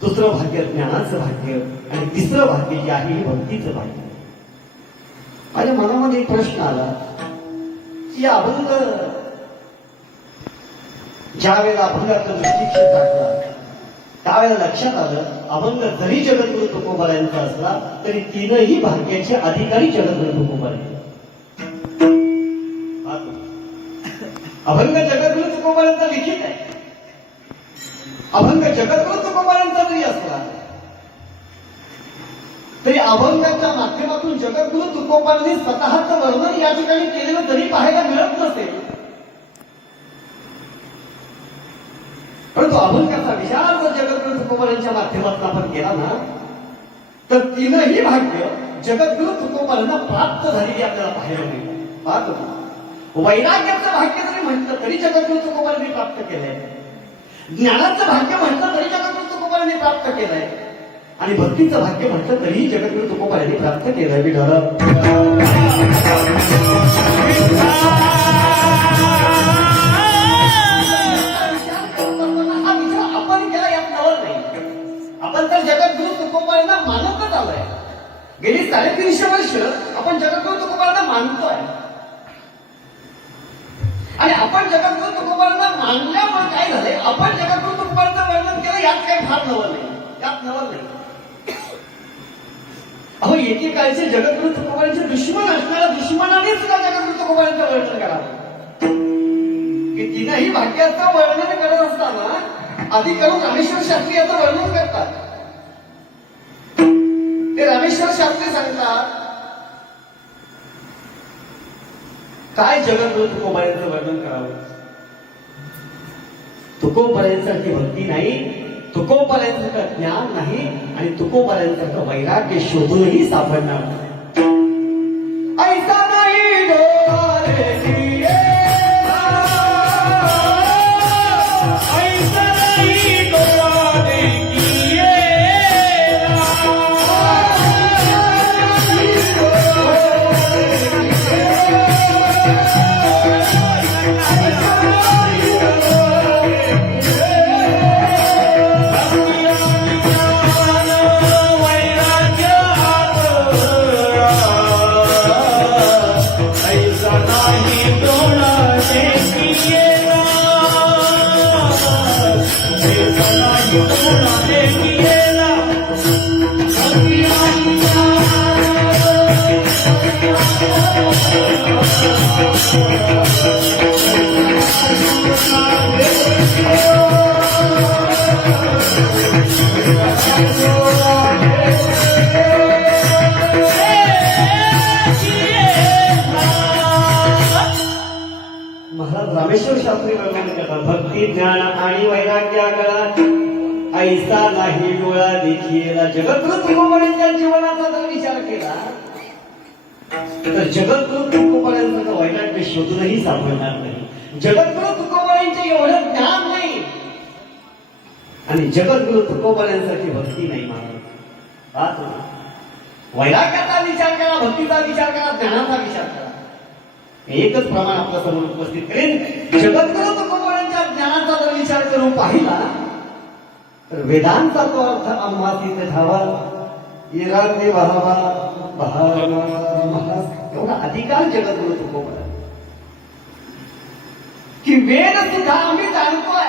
दुसरं भाग्य ज्ञानाचं भाग्य आणि तिसरं भाग्य जे आहे हे भक्तीचं भाग्य. माझ्या मनामध्ये एक प्रश्न आला. की अभंग ज्या वेळेला अभंगाचं दृष्टिक्षेप टाकला त्यावेळेला लक्षात आलं अभंग जरी जगद्गुरु तुकोबारायांचा असला तरी तीनही भाग्याचे अधिकारी जगद्गुरु तुकोबाराय अभंग जगद्गुरु तुकोबारायांचा लिखित आहे. अभंग जगद्गुरु तुकोबारायांचा जरी असला तरी अभंगाच्या माध्यमातून जगद्गुरु तुकोबारांनी स्वतःचं वर्णन या ठिकाणी केलेलं तरी पाहायला मिळत नसेल परंतु अभंगाचा विचार जर जगद्गुरु तुकोबारांच्या माध्यमातून आपण केला ना तर तीनही भाग्य जगद्गुरु तुकोबारांना प्राप्त झालेली आपल्याला पाहायला मिळेल पाहतो वैराग्याचं भाग्य जरी म्हटलं तरी जगद्गुरु तुकोबारांनी प्राप्त केलंय. ज्ञानाचं भाग्य म्हटलं तरी जगद्गुरु तुकोबारांनी प्राप्त केलंय. आणि भक्तीचं भाग्य म्हटलं तरी जगद्गुरु तुकोबारांनी प्राप्त केलंय विढळ हा आपण केला यात नवल नाही. आपण तर जगद्गुरु तुकोबारांना मानतच आलोय. गेली साडेतीनशे वर्ष आपण जगद्गुरु तुकोबारांना मानतोय. आणि आपण जगद्गुरु तुकोबारांना मानल्या काय झालंय आपण जगातून तुकोबारांचं वर्णन केलं यात काही फार नवल नाही. यात नवल नाही. अहो एकेकाळचे जगद्गुरु तुकोबारांचे दुश्मन असणाऱ्या दुश्मनाने सुद्धा जगद्गुरु तुकोबारांचं वर्णन करावं की तिनही भाग्याचं वर्णन करत असताना आधी करून रामेश्वर शास्त्री याचं वर्णन करतात. ते रामेश्वर शास्त्री सांगतात काय जगद्गुरु तुकोबाऱ्यांचं वर्णन करावं? तुकोबाऱ्यांसारखी भक्ती नाही तुकोबाऱ्यांसारखं ज्ञान नाही आणि तुकोबाऱ्यांसारखं वैराग्य शोधूनही सापडणार रामेश्वर शास्त्री वर्णन भक्ती ज्ञान आणि वैराग्याकडा ऐसा नाही डोळा देखील जगद्गुरु तुकोबाऱ्यांच्या जीवनाचा जर विचार केला तर जगद्गुरु तुकोबाऱ्यांचं वैराग्य शोधूनही सापडणार नाही. जगद्गुरु तुकोबाऱ्यांचे एवढं ज्ञान नाही. आणि जगद्गुरु तुकोबाऱ्यांसारखी भक्ती नाही महाराज वैराग्याचा विचार करा भक्तीचा विचार करा ज्ञानाचा विचार करा. एकच प्रमाण आपल्यासमोर उपस्थित करेन. जगद्गुरु तुकोबारांच्या ज्ञानाचा जर विचार करून पाहिला तर वेदांचा तो अर्थ आम्हा तिथे धावा इराते भावा एवढा अधिकार जगद्गुरु तुकोबारा की वेद सुद्धा आम्ही जाणतोय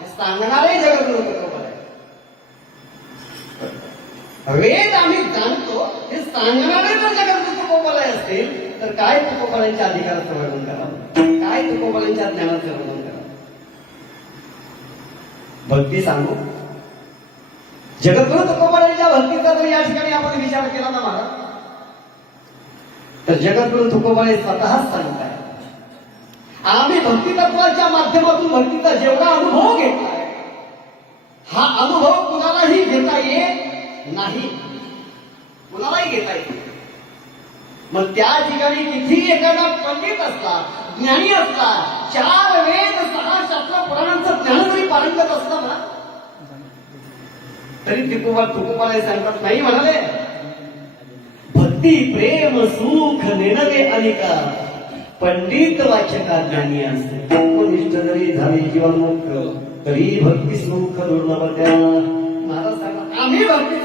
हे सांगणारे जगद्गुरु तुकोबारा वेद आम्ही जाणतो हे सांगणारे जर जगद्गुरु तुकोबाला असतील तर काय तुकोबाळांच्या अधिकाराचं वर्णन करावं काय तुकोबाळांच्या ज्ञानाचं वर्णन करावं भक्ती सांगू? जगद्गुरु तुकोबाळांच्या भक्तीचा जर या ठिकाणी आपण विचार केला ना मला तर जगद्गुरु तुकोबाळे स्वतःच सांगताय आम्ही भक्ती तत्वाच्या माध्यमातून भक्तीचा जेवढा अनुभव घेतलाय हा अनुभव कुणालाही घेता येत नाही. कुणालाही घेता येत मग त्या ठिकाणी किती एखादा पंडित असला ज्ञानी असला चार वेद सहा शास्त्र पुराणांचं ज्ञान जरी पारंगत असलं ना? तरी तुकोबा तुकोबाला सांगतात नाही म्हणाले. भक्ती प्रेम सुख नेणवे अनिका पंडित वाचका ज्ञानी असते. तत्वनिष्ठ जरी झाले जीवनमुक्त तरी भक्ती सुख दुर्लभ त्या महाराज आम्ही भक्ती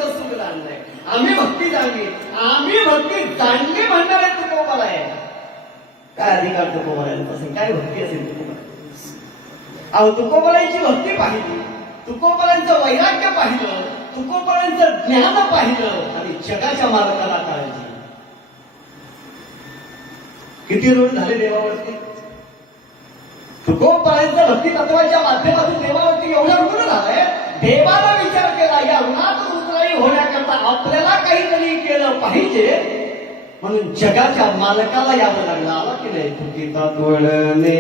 आम्ही भक्ती जाणली. आम्ही भक्ती जाणली म्हणणारे तुकोबाला आहे काय अधिकार तुकोबाला असेल काय भक्ती असेल तुकोबाला अहो तुकोबालांची भक्ती पाहिली. तुकोबालांचं वैराग्य पाहिलं. तुकोबालांचं ज्ञान पाहिलं. आणि जगाच्या मालकाला काळजी. किती ऋण झाले देवावरती? तुकोबालांचं भक्ती तत्वाच्या माध्यमातून देवावरती एवढं ऋण झालंय. देवाला विचार केला या ऋणात होण्याकरता आपल्याला काहीतरी केलं पाहिजे. म्हणून जगाच्या मालकाला यावं लागलं आला की नाही चुकीचा तोडणे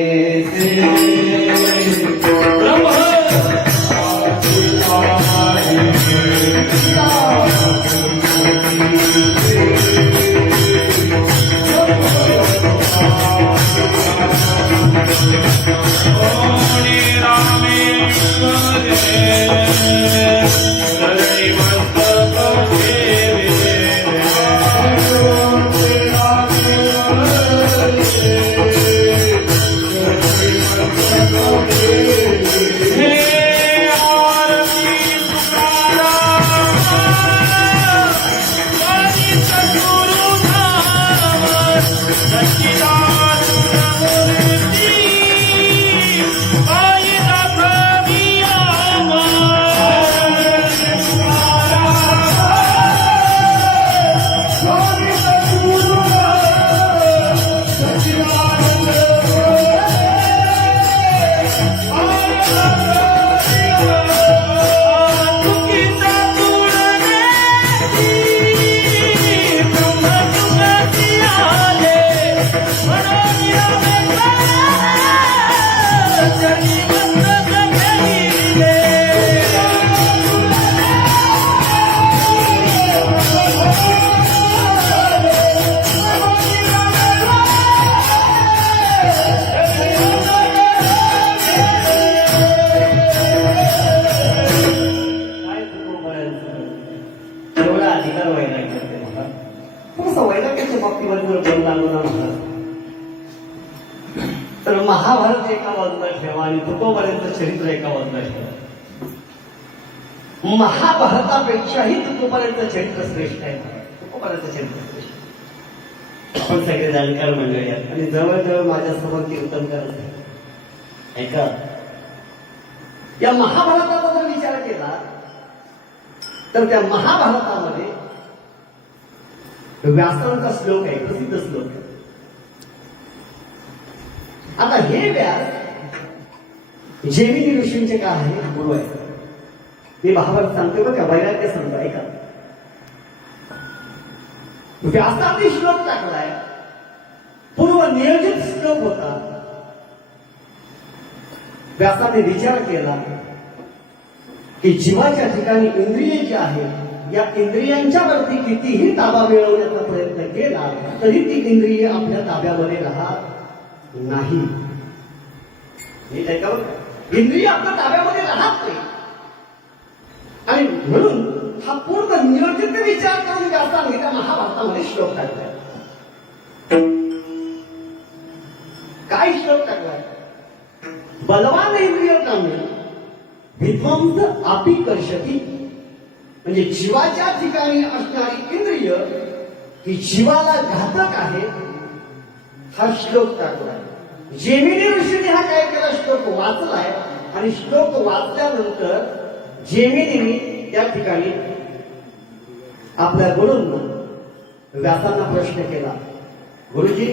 महाभारतापेक्षाही तुकोबालांचं चरित्र श्रेष्ठ आहे. तुकोबालांचं चरित्र श्रेष्ठ आपण सगळे जाणकार मंडळी आणि जवळजवळ माझ्यासमोर कीर्तन करत आहे. ऐका. या महाभारताचा जर विचार केला तर त्या महाभारतामध्ये व्यासांचा श्लोक आहे प्रसिद्ध श्लोक आहे. आता हे व्यास जेमिनी ऋषींचे काय आहे? गुरु आहे मी महाभारत सांगते बघा वैराग्य सांगतो ऐका. म्हणजे व्यासाने श्लोक टाकलाय. पूर्व नियोजित श्लोक होता. व्यासाने विचार केला की जीवाच्या ठिकाणी इंद्रिय जे आहेत या इंद्रियांच्या वरती कितीही ताबा मिळवण्याचा प्रयत्न केला तरी ती इंद्रिय आपल्या ताब्यामध्ये राहत नाही. इंद्रिय आपल्या ताब्यामध्ये राहत नाही. आणि म्हणून हा पूर्ण नियोजित विचार करून व्यासाने त्या महाभारतामध्ये श्लोक टाकलाय. काय श्लोक टाकलाय? बलवान इंद्रिय कामे विध्वंस आपी कर्षती. म्हणजे जीवाच्या ठिकाणी असणारी इंद्रिय ही जीवाला घातक आहे हा श्लोक टाकलाय. जेमिनी ऋषीने हा काय केला? श्लोक वाचलाय. आणि श्लोक वाचल्यानंतर जेमिनीने त्या ठिकाणी आपल्या गुरूंना व्यासांना प्रश्न केला गुरुजी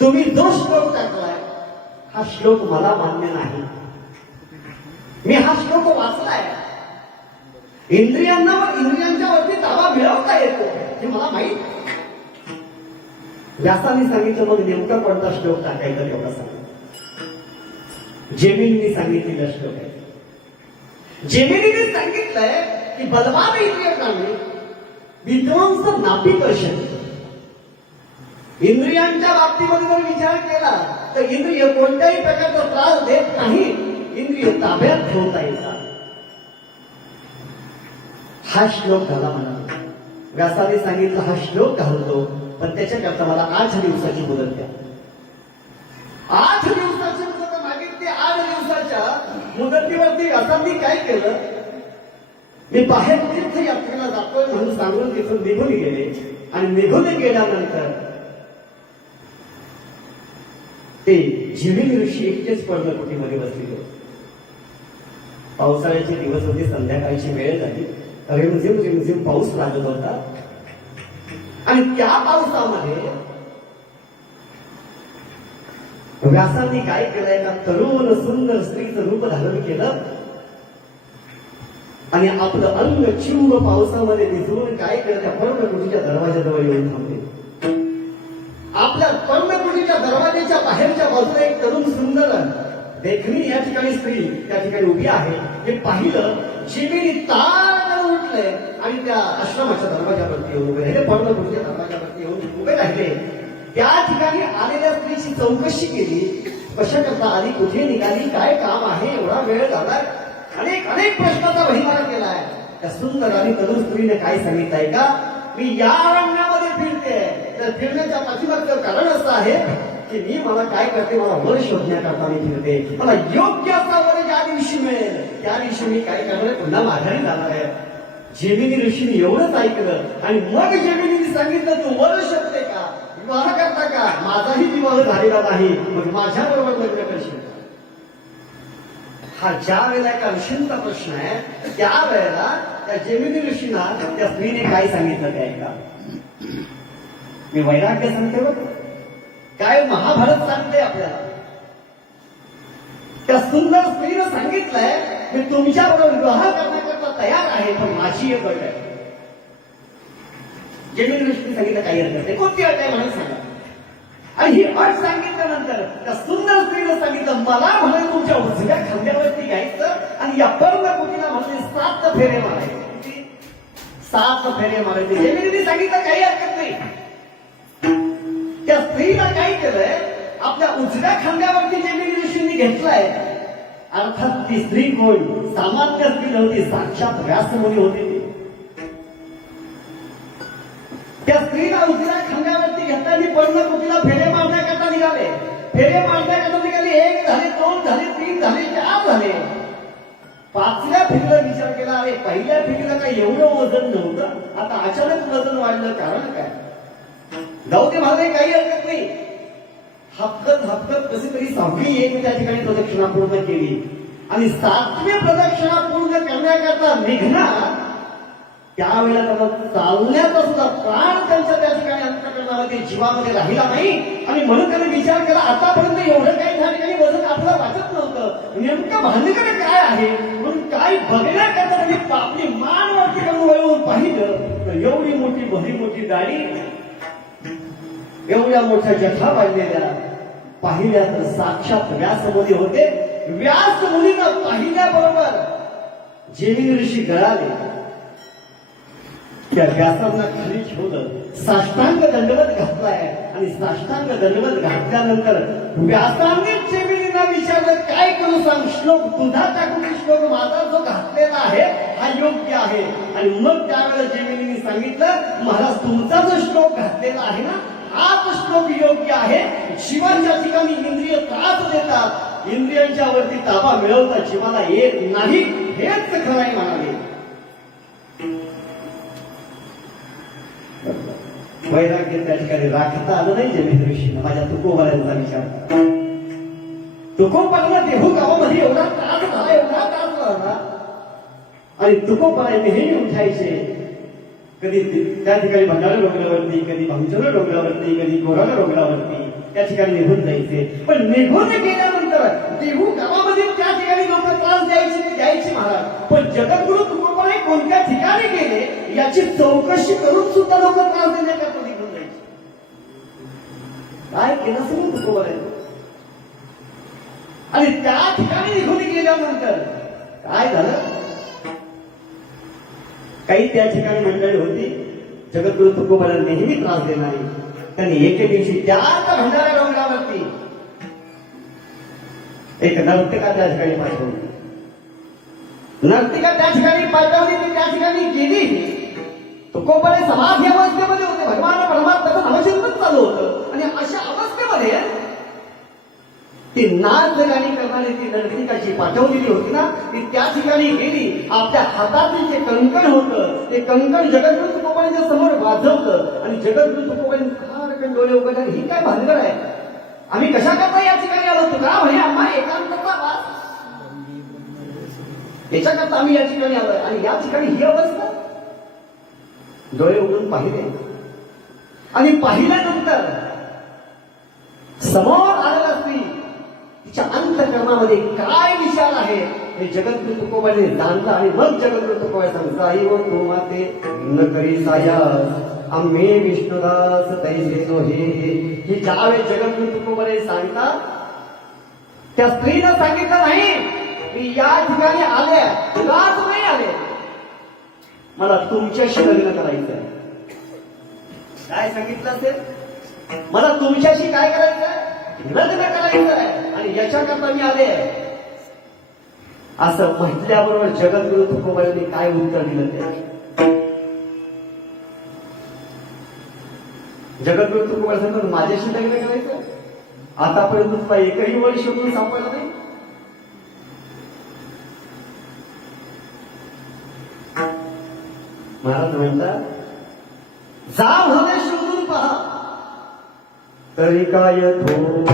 तुम्ही जो श्लोक टाकलाय हा श्लोक मला मान्य नाही. मी हा श्लोक वाचलाय. इंद्रियांना व इंद्रियांच्या वरती ताबा मिळवता येतो हे मला माहीत आहे. व्यासाने सांगितलं मग नेमका कोणता श्लोक टाकायचा तेवढा सांगितलं जेमिनीने सांगितलेला श्लोक आहे. जेमिनीने सांगितलंय की बलवान इंद्रिय कामे विध्वंस नापी दर्शन इंद्रियांच्या बाबतीमध्ये जर विचार केला तर इंद्रिय कोणत्याही प्रकारचा त्रास देत नाही. इंद्रिय ताब्यात ठेवता येतात. हा श्लोक घाला मला. व्यासाने सांगितलं हा श्लोक घालतो पण त्याच्याकरता मला आठ दिवसाची मुदत द्या. आठ दिवस मुदतीवरती मागितली मी काय केलं? मी बाहेर तीर्थयात्रेला जातोय म्हणून सांगून तिथून निघून गेले. आणि निघून गेल्यानंतर ते झिविल ऋषी एकटेच पर्णकुटीमध्ये बसलेले. पावसाळ्याचे दिवस होते संध्याकाळची वेळ झाली. रिमझिम रिमझिम पाऊस लागत होता. आणि त्या पावसामध्ये व्यासांनी काय केलंय? का तरुण सुंदर स्त्रीचं रूप धारण केलं. आणि आपलं अंग चिंब पावसामध्ये भिजवून काय केलं? त्या पर्णकुटीच्या दरवाजाजवळ येऊन थांबले. आपल्या पर्णकुटीच्या दरवाजाच्या बाहेरच्या बाजूला एक तरुण सुंदर देखणी या ठिकाणी स्त्री त्या ठिकाणी उभी आहे. हे पाहिलं शिबिरी तार उठले आणि त्या आश्रमाच्या दरवाजावरती येऊन उभे राहिले. पर्णकुटीच्या दरवाजावरती येऊन उभे राहिले. त्या ठिकाणी आलेल्या स्त्रीची चौकशी केली. कशा करता आली कुठे निघाली काय काम आहे एवढा वेळ झालाय. अनेक अनेक प्रश्नाचा बहिमारा केलाय. त्या सुंदर आणि तरुण स्त्रीने काय सांगितलंय का? मी या अरण्यामध्ये फिरते. तर फिरण्याच्या पाठीमागचं कारण असं आहे की मी मला काय करते? मला वर शोधण्याकरता मी फिरते. मला योग्य असा वर ज्या दिवशी मिळेल त्या दिवशी मी काय करणार पुन्हा माघारी जाणार आहे. जेमिनी ऋषीने एवढंच ऐकलं आणि मग जेमिनीने सांगितलं तू वर शोधते का? विवाह का माझाही विवाह झालेला नाही मग माझ्या बरोबर लग्न करशील हा ज्या वेळेला एका ऋषींचा प्रश्न आहे त्या वेळेला त्या जेमिनी ऋषीना त्या स्त्रीने काय सांगितलं ते ऐका मी वैराग्य सांगते बघ काय महाभारत सांगते आपल्याला. त्या सुंदर स्त्रीनं सांगितलंय मी तुमच्या बरोबर विवाह करण्याकरता तयार आहे पण माझी एक अट आहे. जेमिनी ऋषीने सांगितलं काही अट नाही. कोणती अट आहे म्हणून सांगा. आणि ही अट सांगितल्यानंतर त्या सुंदर स्त्रीने सांगितलं मला म्हणे तुमच्या उजव्या खांद्यावरती घ्यायचं आणि या पर्व कुटीला म्हणजे सात फेरे मारायचे. सात फेरे मारायचे. जेमिनीने सांगितलं काही हरकत नाही. त्या स्त्रीला काय केलंय? आपल्या उजव्या खांद्यावरती जे ऋषींनी घेतलंय अर्थात ती स्त्री कोण? सामान्य स्त्री नव्हती साक्षात व्यासमुनी होती त्या स्त्रीला उजव्या खांद्यावरती घेतल्याने पर्णकुटीला फेरे मारण्याकरता निघाले. फेरे मारण्याकरता निघाले. एक झाले दोन झाले तीन झाले चार झाले. पाचव्या फेरीला विचार केला अरे पहिल्या फेरीला काय एवढं वजन नव्हतं? आता अचानक वजन वाढलं कारण काय? जाऊ दे मला काही हरकत नाही. हपकत हपकत कशी तरी सहावी एक मी त्या ठिकाणी प्रदक्षिणा पूर्ण केली. आणि सातवी प्रदक्षिणा पूर्ण करण्याकरता निघणार त्यावेळेला त्यांना चालण्याचा सुद्धा प्राण त्यांचा त्या ठिकाणी अंतकरणामध्ये जीवामध्ये राहिला नाही. आणि म्हणून त्यांनी विचार केला आतापर्यंत एवढं काही त्या ठिकाणी वजन आपल्याला वाचत नव्हतं. नेमकं भांडकडे काय आहे? म्हणून काय बघण्याकरता म्हणजे आपली मान वरती करून वळवून पाहिलं तर एवढी मोठी भरी मोठी गाडी एवढ्या मोठ्या जठा बांधलेल्या पाहिल्या तर साक्षात व्यासमुनी होते. व्यास मुलींना पाहिल्याबरोबर जेवी ऋषी गळाले त्या व्यासांना खाली ठेवलं साष्टांग दंडवत घातलाय आणि साष्टांग दंडवत घातल्यानंतर व्यासांनी जेमिनीला विचारलं काय करू सांग? श्लोक तुझा टाकून श्लोक माझा जो घातलेला आहे हा योग्य आहे. आणि मग त्यावेळेला जेमिनीने सांगितलं महाराज तुमचा जो श्लोक घातलेला आहे ना हाच श्लोक योग्य आहे. शिवांच्या ठिकाणी इंद्रिय त्रास देतात. इंद्रियांच्या वरती ताबा मिळवता जीवाला येत नाही हेच खरं आहे म्हणाले. वैराग्य त्या ठिकाणी राखता आलं नाही जमीन ऋषीनं. माझ्या तुकोबाऱ्यांचा विचार. तुकोबाला देहू गावामध्ये एवढा त्रास झाला एवढा त्रास झाला आणि तुकोबारा नेहमी उठायचे. कधी त्या ठिकाणी भंडारा डोंगरावरती कधी भांजोरा डोंगरावरती कधी गोराला डोंगरावरती त्या ठिकाणी निघून जायचे. पण निघून गेल्यानंतर देहू गावामध्ये त्या ठिकाणी लोक त्रास द्यायचे ते द्यायचे महाराज. पण जगद्गुरु तुकोबारा कोणत्या ठिकाणी गेले याची चौकशी करून सुद्धा लोक त्रास देण्याकरता काय केलं सगळं तुकोबारा आणि त्या ठिकाणी निघून गेल्यानंतर काय झालं? काही त्या ठिकाणी मंडळी होती. जगद्गुरु तुकोबाला नेहमी त्रास देणारी. त्यांनी एके दिवशी त्याच भंडारा डोंगरावरती एक नर्तिका त्या ठिकाणी पाठवली. नर्तिका त्या ठिकाणी पाठवली ती त्या ठिकाणी गेली. तुकोबाने या अवस्थेमध्ये होते. भगवान परमात्म्याचं नामचिंतन चालू होतं. आणि अशा अवस्थेमध्ये ती नाच गाणी करणारी ती नर्तिकाची पाठवलेली होती ना ती त्या ठिकाणी गेली. आपल्या हातातील जे कंकण होतं ते कंकण जगद्गुरु तुकोबांच्या समोर वाजवत. आणि जगद्गुरु तुकोबांनी फारकन डोळे उघडले ही काय भानगड आहे? आम्ही कशा करता या ठिकाणी आलो होतो? का म्हणे आम्हाला एकांतचा वास? याच्याकरता आम्ही या ठिकाणी आलोय. आणि या ठिकाणी ही अवस्था डोळे उघडून पाहिले. आणि पाहिल्यानंतर समोर आलेला स्त्री तिच्या अंतकरणामध्ये काय विचार आहे? हे जगद्गुरु तुकोबाने जाणलं आणि मग जगद्गुरु तुकोबा सांगता व हो, तो माते न करी सायास आम्ही विष्णुदास तैसे तो हे ही. ज्यावेळेस जगद्गुरु तुकोबाने सांगतात त्या स्त्रीनं सांगितलं नाही मी या ठिकाणी आले तुलाच नाही आले. मला तुमच्याशी लग्न करायचं आहे काय सांगितलं असेल? मला तुमच्याशी काय करायचं आहे लग्न करायचं आहे आणि याच्याकरता मी आले असं म्हटल्याबरोबर जगद्गुरु तुकोबाईंनी काय उत्तर दिलं ते? जगद्गुरु तुकोबाई सांगतात माझ्याशी लग्न करायचं आतापर्यंत तुला एकही वर्ष म्हणून सांगायला नाही? महाराज म्हणतात जा हवे शोधून पहा. तरी काय थोडं